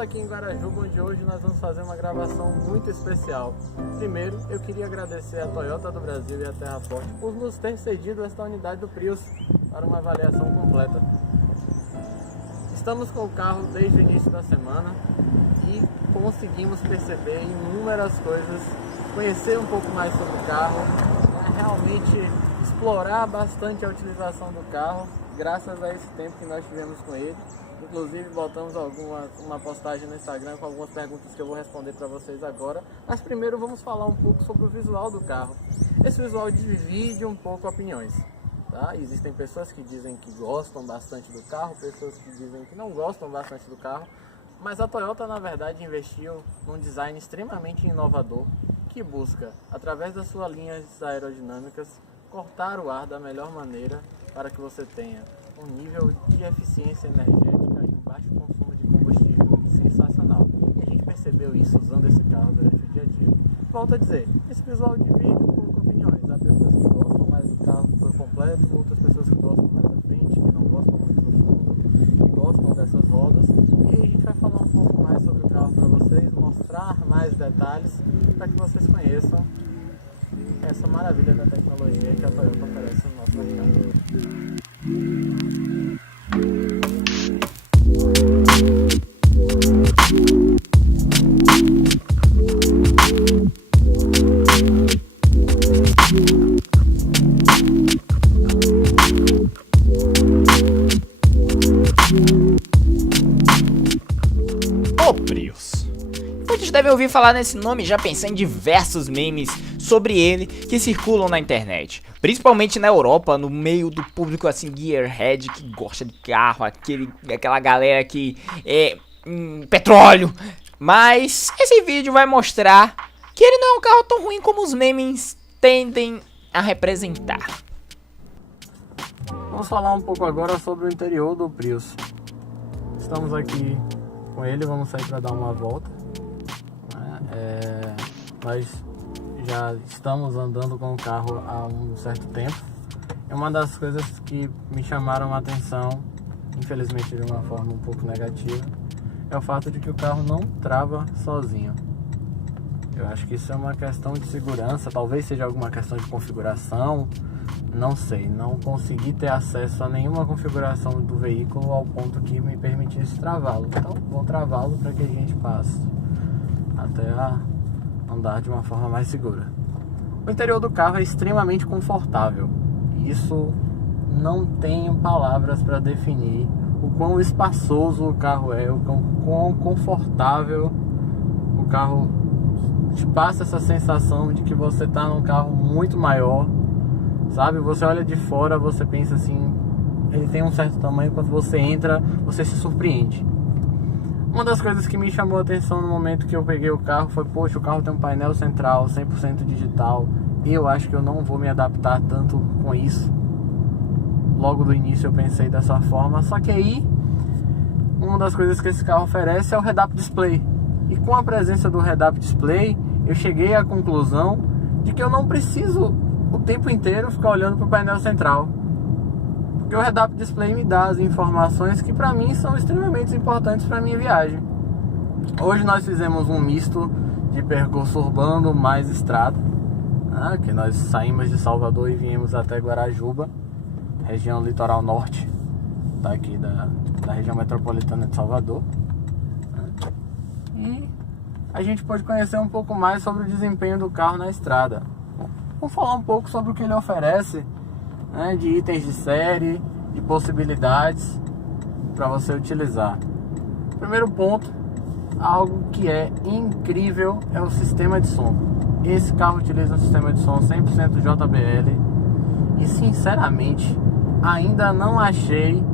aqui em Guarajuba, onde hoje nós vamos fazer uma gravação muito especial. Primeiro, eu queria agradecer a Toyota do Brasil e a Terraforte por nos ter cedido esta unidade do Prius para uma avaliação completa. Estamos com o carro desde o início da semana e conseguimos perceber inúmeras coisas, conhecer um pouco mais sobre o carro, realmente explorar bastante a utilização do carro, graças a esse tempo que nós tivemos com ele. Inclusive botamos uma postagem no Instagram com algumas perguntas que eu vou responder para vocês agora. Mas primeiro vamos falar um pouco sobre o visual do carro. Esse visual divide um pouco opiniões, tá? Existem pessoas que dizem que gostam bastante do carro, pessoas que dizem que não gostam bastante do carro. Mas a Toyota, na verdade, investiu num design extremamente inovador que busca, através das suas linhas aerodinâmicas, cortar o ar da melhor maneira para que você tenha um nível de eficiência energética e um baixo consumo de combustível sensacional. E a gente percebeu isso usando esse carro durante o dia a dia. Volto a dizer, esse visual divide um pouco opiniões. Há pessoas que gostam mais do carro por completo, outras pessoas que gostam mais da frente, que não gostam muito do fundo, que gostam dessas rodas. E a gente vai falar um pouco mais sobre o carro para vocês, mostrar mais detalhes para que vocês conheçam essa maravilha da tecnologia que a Toyota oferece no nosso mercado. O Prius. Muitos devem ouvir falar nesse nome e já pensar em diversos memes sobre ele que circulam na internet, principalmente na Europa, no meio do público assim gearhead que gosta de carro, aquela galera que é petróleo. Mas esse vídeo vai mostrar que ele não é um carro tão ruim como os memes tendem a representar. Vamos falar um pouco agora sobre o interior do Prius. Estamos aqui com ele, vamos sair para dar uma volta. Nós já estamos andando com o carro há um certo tempo. E uma das coisas que me chamaram a atenção, infelizmente de uma forma um pouco negativa, é o fato de que o carro não trava sozinho. Eu acho que isso é uma questão de segurança, talvez seja alguma questão de configuração, não sei. Não consegui ter acesso a nenhuma configuração do veículo ao ponto que me permitisse travá-lo. Então vou travá-lo para que a gente passe até andar de uma forma mais segura. O interior do carro é extremamente confortável. Isso não tenho palavras para definir o quão espaçoso o carro é, o quão confortável o carro te passa essa sensação de que você está num carro muito maior, sabe? Você olha de fora, você pensa assim, ele tem um certo tamanho, quando você entra, você se surpreende. Uma das coisas que me chamou a atenção no momento que eu peguei o carro foi, poxa, o carro tem um painel central 100% digital. Eu acho que eu não vou me adaptar tanto com isso. Logo do início eu pensei dessa forma, só que aí uma das coisas que esse carro oferece é o Head-Up Display. E com a presença do Head-Up Display, eu cheguei à conclusão de que eu não preciso o tempo inteiro ficar olhando para o painel central. Porque o Head-Up Display me dá as informações que para mim são extremamente importantes para a minha viagem. Hoje nós fizemos um misto de percurso urbano mais estrada, que nós saímos de Salvador e viemos até Guarajuba, região litoral norte daqui da região metropolitana de Salvador. E a gente pode conhecer um pouco mais sobre o desempenho do carro na estrada. Vamos falar um pouco sobre o que ele oferece, de itens de série, de possibilidades para você utilizar. Primeiro ponto, algo que é incrível é o sistema de som. Esse carro utiliza um sistema de som 100% JBL e sinceramente ainda não achei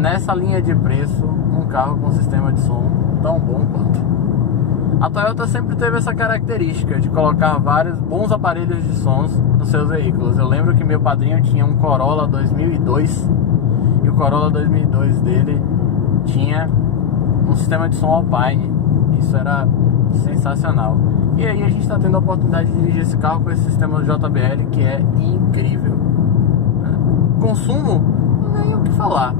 nessa linha de preço um carro com sistema de som tão bom quanto. A Toyota sempre teve essa característica de colocar vários bons aparelhos de sons nos seus veículos. Eu lembro que meu padrinho tinha um Corolla 2002 e o Corolla 2002 dele tinha um sistema de som Alpine. Isso era sensacional. E aí a gente está tendo a oportunidade de dirigir esse carro com esse sistema JBL que é incrível. Consumo, nem o que falar.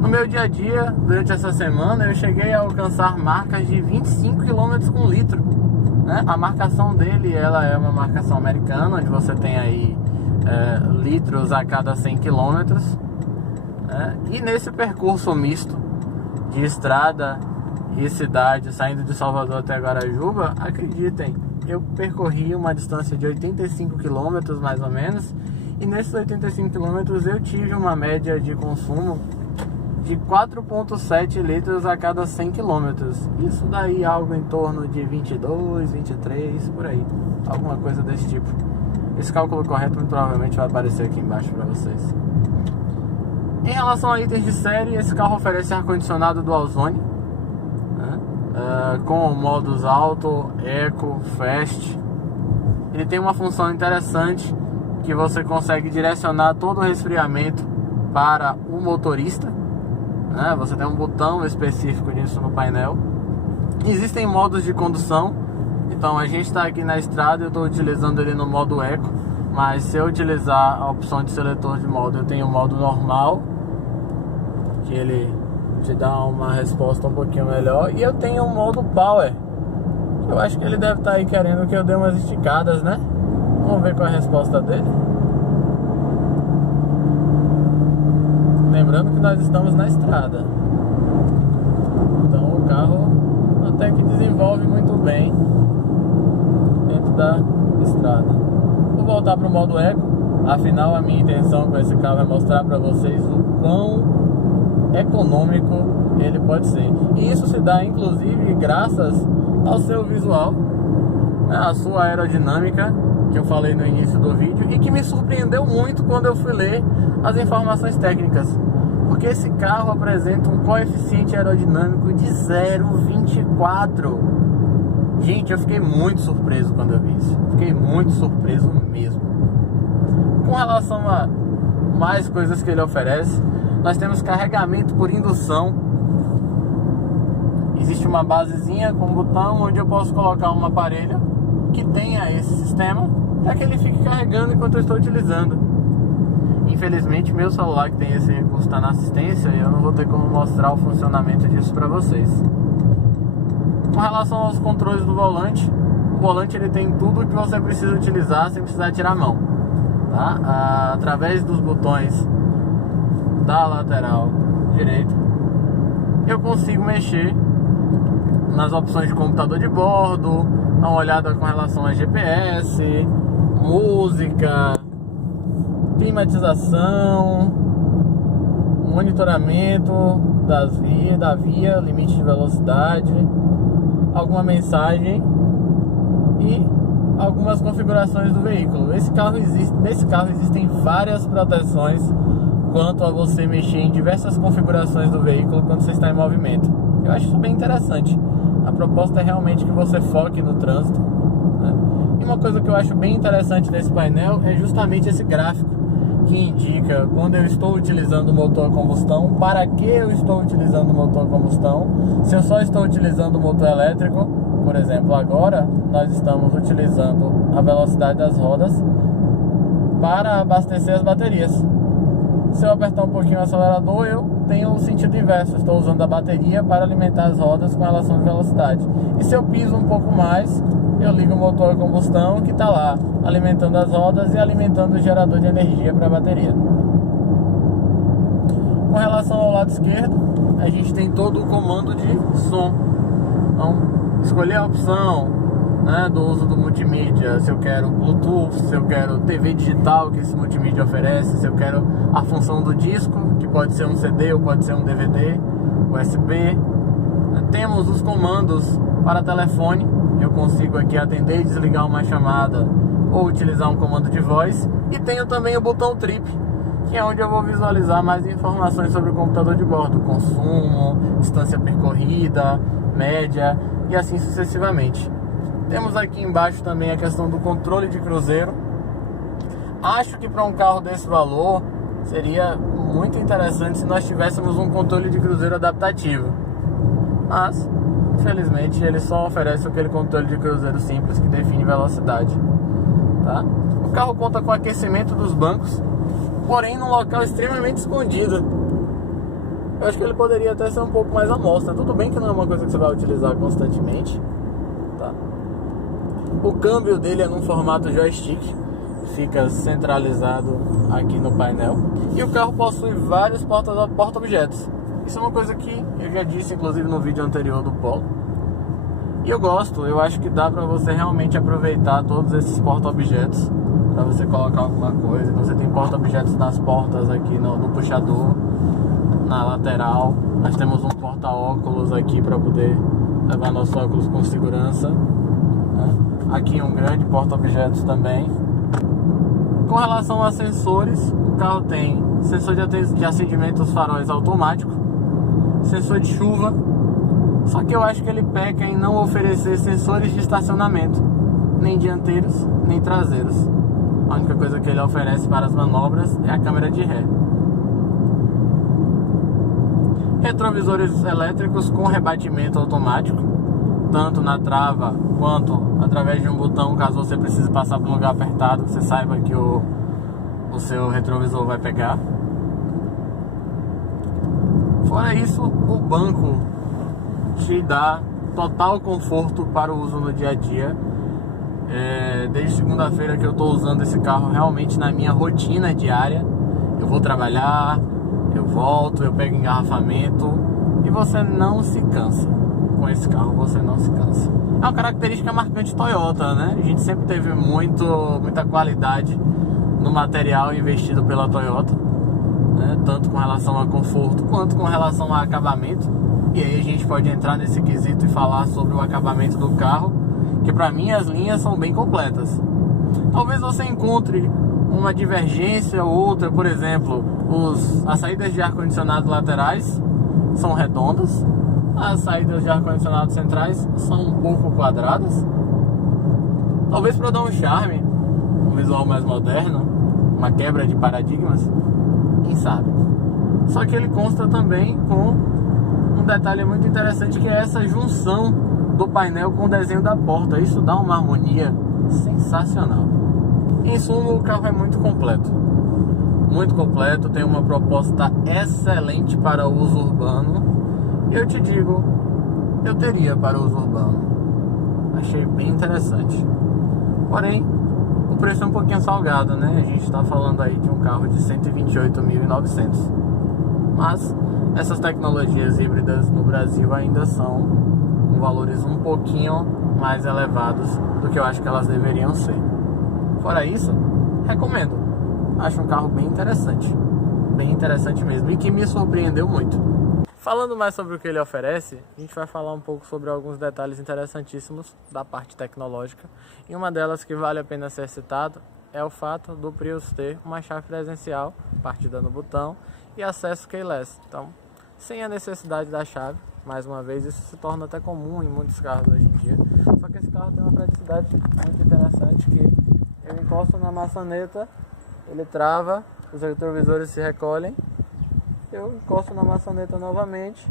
No meu dia a dia, durante essa semana, eu cheguei a alcançar marcas de 25 km com litro, né? A marcação dele, ela é uma marcação americana, onde você tem aí litros a cada 100 km, né? E nesse percurso misto de estrada e cidade, saindo de Salvador até Guarajuba, acreditem, eu percorri uma distância de 85 km mais ou menos, e nesses 85 km eu tive uma média de consumo de 4,7 litros a cada 100 km. Isso daí algo em torno de 22, 23, por aí, alguma coisa desse tipo. Esse cálculo correto muito provavelmente vai aparecer aqui embaixo para vocês. Em relação a itens de série, esse carro oferece ar-condicionado dual zone, né? Com modos Auto, Eco, Fast. Ele tem uma função interessante, que você consegue direcionar todo o resfriamento para o motorista, né? Você tem um botão específico disso no painel. Existem modos de condução. Então a gente está aqui na estrada, eu estou utilizando ele no modo Eco, mas se eu utilizar a opção de seletor de modo, eu tenho o modo normal, que ele te dá uma resposta um pouquinho melhor, e eu tenho o modo Power. Eu acho que ele deve estar aí querendo que eu dê umas esticadas, né? Vamos ver qual é a resposta dele. Lembrando que nós estamos na estrada, então o carro até que desenvolve muito bem dentro da estrada. Vou voltar para o modo Eco. Afinal, a minha intenção com esse carro é mostrar para vocês o quão econômico ele pode ser. E isso se dá inclusive graças ao seu visual, né, a sua aerodinâmica, que eu falei no início do vídeo, e que me surpreendeu muito quando eu fui ler as informações técnicas, porque esse carro apresenta um coeficiente aerodinâmico de 0,24. Gente, eu fiquei muito surpreso quando eu vi isso. Fiquei muito surpreso mesmo. Com relação a mais coisas que ele oferece, nós temos carregamento por indução. Existe uma basezinha com um botão onde eu posso colocar um aparelho que tenha esse sistema para que ele fique carregando enquanto eu estou utilizando. Infelizmente, meu celular que tem esse recurso está na assistência e eu não vou ter como mostrar o funcionamento disso para vocês. Com relação aos controles do volante, o volante ele tem tudo o que você precisa utilizar sem precisar tirar a mão, tá? Através dos botões da lateral direita, eu consigo mexer nas opções de computador de bordo, dar uma olhada com relação a GPS, música, climatização, monitoramento da via, limite de velocidade, alguma mensagem e algumas configurações do veículo. Nesse carro existem várias proteções quanto a você mexer em diversas configurações do veículo quando você está em movimento. Eu acho isso bem interessante. A proposta é realmente que você foque no trânsito, né? E uma coisa que eu acho bem interessante nesse painel é justamente esse gráfico que indica quando eu estou utilizando o motor a combustão, para que eu estou utilizando o motor a combustão, se eu só estou utilizando o motor elétrico. Por exemplo, agora nós estamos utilizando a velocidade das rodas para abastecer as baterias. Se eu apertar um pouquinho o acelerador, eu tenho o sentido inverso, estou usando a bateria para alimentar as rodas com relação de velocidade. E se eu piso um pouco mais, eu ligo o motor a combustão que está lá alimentando as rodas e alimentando o gerador de energia para a bateria. Com relação ao lado esquerdo, a gente tem todo o comando de som. Então, escolher a opção, né, do uso do multimídia, se eu quero Bluetooth, se eu quero TV digital que esse multimídia oferece, se eu quero a função do disco, que pode ser um CD ou pode ser um DVD, USB. Temos os comandos para telefone, eu consigo aqui atender e desligar uma chamada ou utilizar um comando de voz, e tenho também o botão Trip, que é onde eu vou visualizar mais informações sobre o computador de bordo, consumo, distância percorrida, média e assim sucessivamente. Temos aqui embaixo também a questão do controle de cruzeiro. Acho que para um carro desse valor seria muito interessante se nós tivéssemos um controle de cruzeiro adaptativo, mas infelizmente ele só oferece aquele controle de cruzeiro simples que define velocidade, tá? O carro conta com aquecimento dos bancos, porém num local extremamente escondido. Eu acho que ele poderia até ser um pouco mais à mostra. Tudo bem que não é uma coisa que você vai utilizar constantemente, tá? O câmbio dele é num formato joystick, fica centralizado aqui no painel. E o carro possui vários porta-objetos. Isso é uma coisa que eu já disse, inclusive, no vídeo anterior do Polo. E eu gosto, eu acho que dá pra você realmente aproveitar todos esses porta-objetos pra você colocar alguma coisa. Você tem porta-objetos nas portas aqui no puxador, na lateral. Nós temos um porta-óculos aqui pra poder levar nossos óculos com segurança, né? Aqui um grande porta-objetos também. Com relação a sensores, o carro tem sensor de acendimento dos faróis automático, sensor de chuva. Só que eu acho que ele peca em não oferecer sensores de estacionamento, nem dianteiros, nem traseiros. A única coisa que ele oferece para as manobras é a câmera de ré. Retrovisores elétricos com rebatimento automático, tanto na trava quanto através de um botão, caso você precise passar por um lugar apertado, que você saiba que o seu retrovisor vai pegar. Fora isso, o banco te dá total conforto para o uso no dia a dia. Desde segunda-feira que eu estou usando esse carro realmente na minha rotina diária. Eu vou trabalhar, eu volto, eu pego engarrafamento e você não se cansa. Com esse carro você não se cansa. É uma característica marcante Toyota, né? A gente sempre teve muita qualidade no material investido pela Toyota, né? Tanto com relação a conforto quanto com relação a acabamento. E aí a gente pode entrar nesse quesito e falar sobre o acabamento do carro, que pra mim as linhas são bem completas. Talvez você encontre uma divergência ou outra, por exemplo, as saídas de ar-condicionado laterais são redondas, as saídas de ar-condicionado centrais são um pouco quadradas. Talvez para dar um charme, um visual mais moderno, uma quebra de paradigmas, quem sabe. Só que ele consta também com um detalhe muito interessante, que é essa junção do painel com o desenho da porta. Isso dá uma harmonia sensacional. Em suma, o carro é muito completo, tem uma proposta excelente para o uso urbano. E eu te digo, eu teria para o uso urbano. Achei bem interessante. Porém, o preço é um pouquinho salgado, né? A gente está falando aí de um carro de 128.900. Mas essas tecnologias híbridas no Brasil ainda são com valores um pouquinho mais elevados do que eu acho que elas deveriam ser. Fora isso, recomendo. Acho um carro bem interessante mesmo, e que me surpreendeu muito. Falando mais sobre o que ele oferece, a gente vai falar um pouco sobre alguns detalhes interessantíssimos da parte tecnológica. E uma delas que vale a pena ser citado é o fato do Prius ter uma chave presencial, partida no botão, e acesso keyless. Então, sem a necessidade da chave, mais uma vez, isso se torna até comum em muitos carros hoje em dia. Só que esse carro tem uma praticidade muito interessante, que eu encosto na maçaneta, ele trava, os retrovisores se recolhem, eu encosto na maçaneta novamente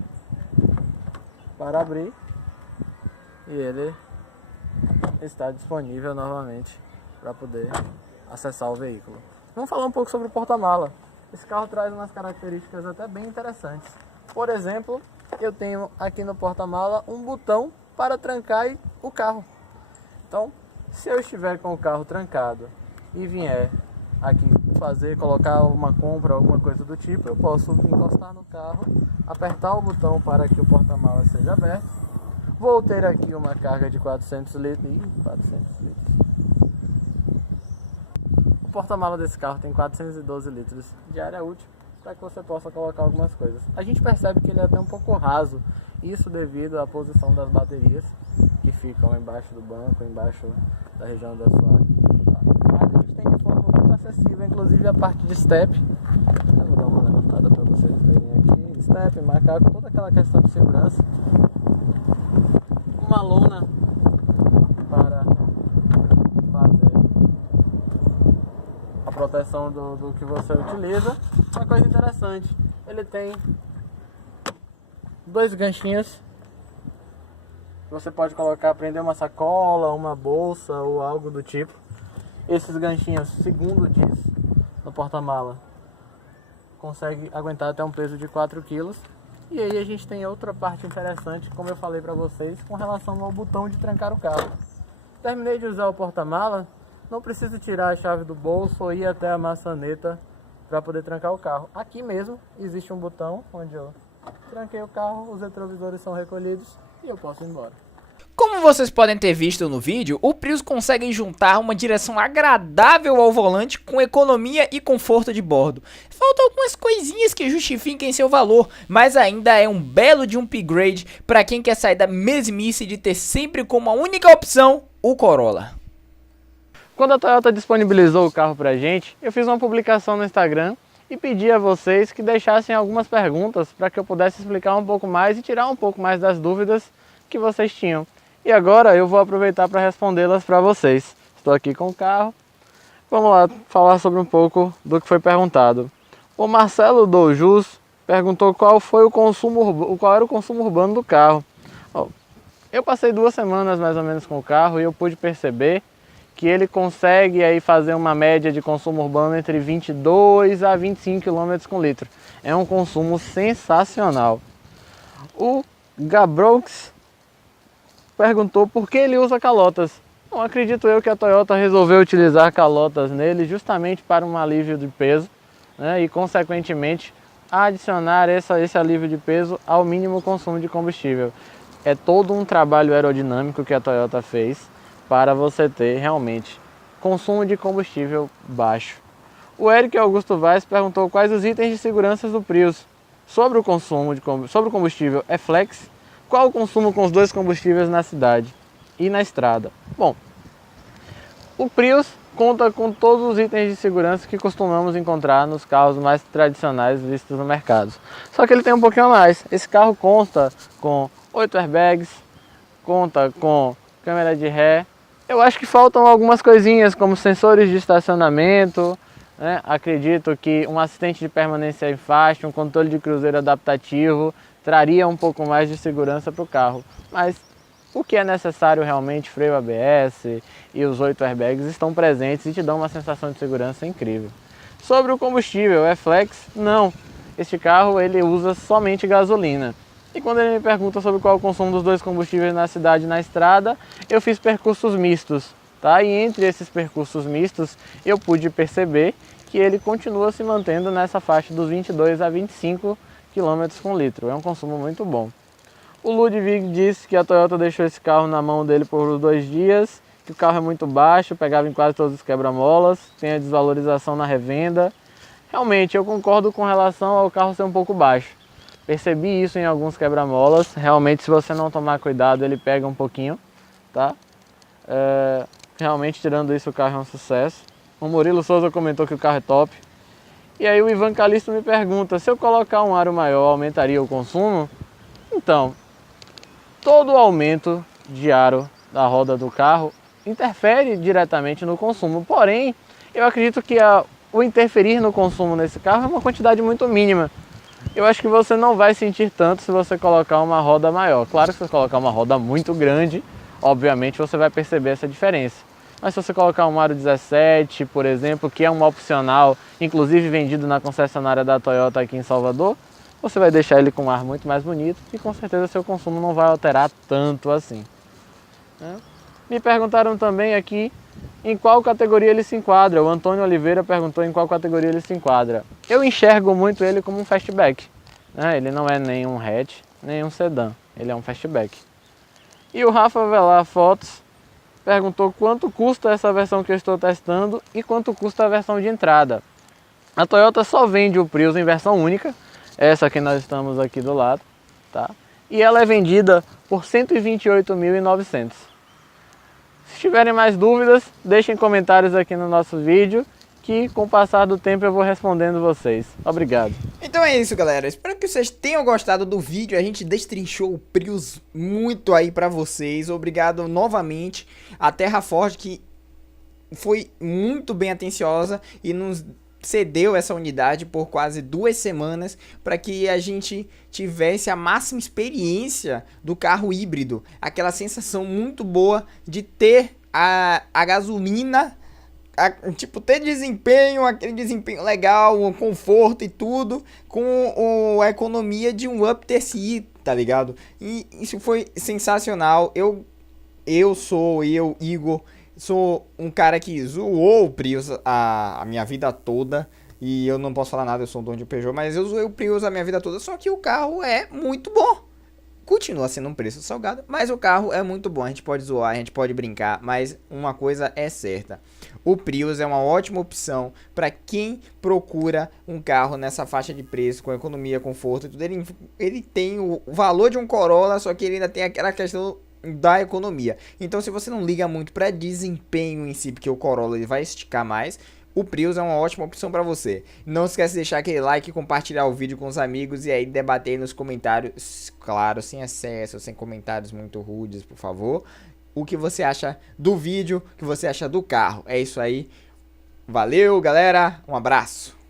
para abrir e ele está disponível novamente para poder acessar o veículo. Vamos falar um pouco sobre o porta-mala. Esse carro traz umas características até bem interessantes. Por exemplo, eu tenho aqui no porta-mala um botão para trancar o carro. Então, se eu estiver com o carro trancado e vier aqui colocar uma compra, alguma coisa do tipo, eu posso encostar no carro, apertar o botão para que o porta-mala seja aberto. Vou ter aqui uma carga de 400 litros. O porta-mala desse carro tem 412 litros de área útil, para que você possa colocar algumas coisas. A gente percebe que ele é até um pouco raso, isso devido à posição das baterias, que ficam embaixo do banco, embaixo da região da assoalho. Mas a gente tem de forma muito acessível, inclusive a parte de step. Eu vou dar uma levantada para vocês verem aqui. Step, macaco, toda aquela questão de segurança. Uma lona para fazer a proteção do que você utiliza. Uma coisa interessante, ele tem dois ganchinhos. Você pode colocar, prender uma sacola, uma bolsa ou algo do tipo. Esses ganchinhos, segundo diz no porta-mala, consegue aguentar até um peso de 4 kg. E aí a gente tem outra parte interessante, como eu falei para vocês, com relação ao botão de trancar o carro. Terminei de usar o porta-mala, não preciso tirar a chave do bolso ou ir até a maçaneta para poder trancar o carro. Aqui mesmo existe um botão onde eu tranquei o carro, os retrovisores são recolhidos e eu posso ir embora. Como vocês podem ter visto no vídeo, o Prius consegue juntar uma direção agradável ao volante com economia e conforto de bordo. Faltam algumas coisinhas que justifiquem seu valor, mas ainda é um belo de um upgrade para quem quer sair da mesmice de ter sempre como a única opção o Corolla. Quando a Toyota disponibilizou o carro pra gente, eu fiz uma publicação no Instagram e pedi a vocês que deixassem algumas perguntas para que eu pudesse explicar um pouco mais e tirar um pouco mais das dúvidas que vocês tinham. E agora eu vou aproveitar para respondê-las para vocês. Estou aqui com o carro. Vamos lá falar sobre um pouco do que foi perguntado. O Marcelo Dojus perguntou qual era o consumo urbano do carro. Eu passei 2 semanas mais ou menos com o carro e eu pude perceber que ele consegue aí fazer uma média de consumo urbano entre 22 a 25 km com litro. É um consumo sensacional. O Gabrox perguntou por que ele usa calotas. Bom, acredito eu que a Toyota resolveu utilizar calotas nele justamente para um alívio de peso, né, e consequentemente adicionar esse alívio de peso ao mínimo consumo de combustível. É todo um trabalho aerodinâmico que a Toyota fez para você ter realmente consumo de combustível baixo. O Eric Augusto Vaz perguntou quais os itens de segurança do Prius. Sobre o combustível é flex. Qual o consumo com os 2 combustíveis na cidade e na estrada? Bom, o Prius conta com todos os itens de segurança que costumamos encontrar nos carros mais tradicionais vistos no mercado. Só que ele tem um pouquinho a mais. Esse carro conta com 8 airbags, conta com câmera de ré. Eu acho que faltam algumas coisinhas como sensores de estacionamento, né? Acredito que um assistente de permanência em faixa, um controle de cruzeiro adaptativo traria um pouco mais de segurança para o carro. Mas o que é necessário realmente, freio ABS e os 8 airbags estão presentes e te dão uma sensação de segurança incrível. Sobre o combustível, é flex? Não. Este carro ele usa somente gasolina. E quando ele me pergunta sobre qual é o consumo dos 2 combustíveis na cidade e na estrada, eu fiz percursos mistos, tá? E entre esses percursos mistos, eu pude perceber que ele continua se mantendo nessa faixa dos 22 a 25 km com litro. É um consumo muito bom. O Ludwig disse que a Toyota deixou esse carro na mão dele por 2 dias, que o carro é muito baixo, pegava em quase todos os quebra-molas, tem a desvalorização na revenda. Realmente, eu concordo com relação ao carro ser um pouco baixo. Percebi isso em alguns quebra-molas. Realmente, se você não tomar cuidado, ele pega um pouquinho, tá? Realmente, tirando isso, o carro é um sucesso. O Murilo Souza comentou que o carro é top. E aí o Ivan Calisto me pergunta, se eu colocar um aro maior, aumentaria o consumo? Então, todo aumento de aro da roda do carro interfere diretamente no consumo. Porém, eu acredito que o interferir no consumo nesse carro é uma quantidade muito mínima. Eu acho que você não vai sentir tanto se você colocar uma roda maior. Claro que se você colocar uma roda muito grande, obviamente você vai perceber essa diferença. Mas se você colocar um aro 17, por exemplo, que é um opcional, inclusive vendido na concessionária da Toyota aqui em Salvador, você vai deixar ele com um ar muito mais bonito e com certeza seu consumo não vai alterar tanto assim. Me perguntaram também aqui em qual categoria ele se enquadra. O Antônio Oliveira perguntou em qual categoria ele se enquadra. Eu enxergo muito ele como um fastback. Ele não é nem um hatch, nem um sedã. Ele é um fastback. E o Rafa Velar Fotos perguntou quanto custa essa versão que eu estou testando e quanto custa a versão de entrada. A Toyota só vende o Prius em versão única, essa que nós estamos aqui do lado, tá? E ela é vendida por R$ 128.900. Se tiverem mais dúvidas, deixem comentários aqui no nosso vídeo, que com o passar do tempo eu vou respondendo vocês. Obrigado. Então é isso, galera. Espero que vocês tenham gostado do vídeo. A gente destrinchou o Prius muito aí pra vocês. Obrigado novamente à Terra Ford, que foi muito bem atenciosa e nos cedeu essa unidade por quase 2 semanas para que a gente tivesse a máxima experiência do carro híbrido. Aquela sensação muito boa de ter a gasolina tipo, ter desempenho, aquele desempenho legal, um conforto e tudo, com a economia de um Up TSI, tá ligado? E isso foi sensacional. Igor, sou um cara que zoou o Prius a minha vida toda. E eu não posso falar nada, eu sou um dono de Peugeot, mas eu zoei o Prius a minha vida toda. Só que o carro é muito bom. Continua sendo um preço salgado, mas o carro é muito bom. A gente pode zoar, a gente pode brincar, mas uma coisa é certa: o Prius é uma ótima opção para quem procura um carro nessa faixa de preço, com economia, conforto e tudo. Ele tem o valor de um Corolla, só que ele ainda tem aquela questão da economia. Então, se você não liga muito para desempenho em si, porque o Corolla ele vai esticar mais, o Prius é uma ótima opção para você. Não esquece de deixar aquele like, compartilhar o vídeo com os amigos e aí debater aí nos comentários, claro, sem excesso, sem comentários muito rudes, por favor. O que você acha do vídeo, o que você acha do carro. É isso aí. Valeu, galera. Um abraço.